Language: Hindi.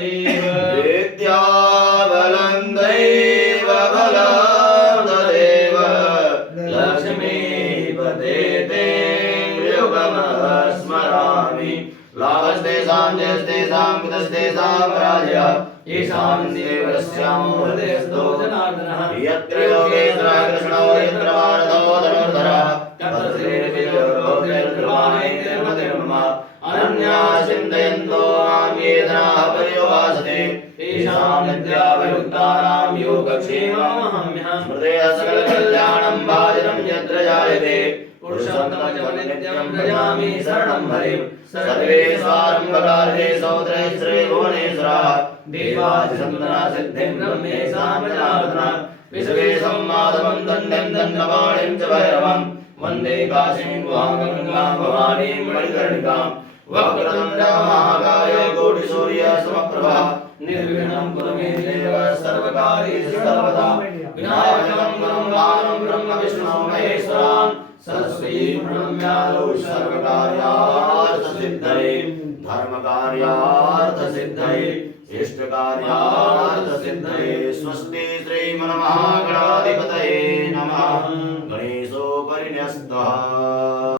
देव विद्याबलं दैवबलं तदेव लक्ष्मीपते ते युगमस्मरामि लाभस्तेषां जयस्तेषां कुतस्तेषां पराजयः येषां देवस्यामो हृदयस्थो जनार्दनः यत्र योगेश्वरः कृष्णो यत्र मानदो धनुर्धरः तत्र श्रीर्विजयोर्ध्रुवाणैर्मतिर्मम अनन्या चिन्तयन्तो मां ये जनाः पर्युपासते तेषां निद्राविमुक्तानां योगक्षेममहम्यः स्मृतयः सकलकल्याणं भाजनं यत्र जायते पुरुषोत्तमं नित्यं भजामि शरणं हरिं सर्वेश्वरम्भकार्ये सौत्रैश्रीभुवनेश्वरः देवादिसन्दना सिद्धिं ब्रह्मेशां जनार्दनः विश्वेशं माधवं दण्डं दण्डपाणिं च भैरवं वन्दे काशीं गुहां भवानीं मणिकर्णिकां वक्रतुण्डमहाकाय कोटिसूर्यसमप्रभा निर्विघ्नं कुरु मे देव सर्वकार्येषु सर्वदा विनायकं गुरुं वामनं ब्रह्म विष्णु महेश्वरान् सरस्वती प्रणम्यादौ सर्वकार्यार्थसिद्धये धर्मकार्यार्थसिद्धये इष्टकार्यार्थसिद्धये स्वस्ति श्रीमन्महागणाधिपतये नमः गणेशोपरि न्यस्तः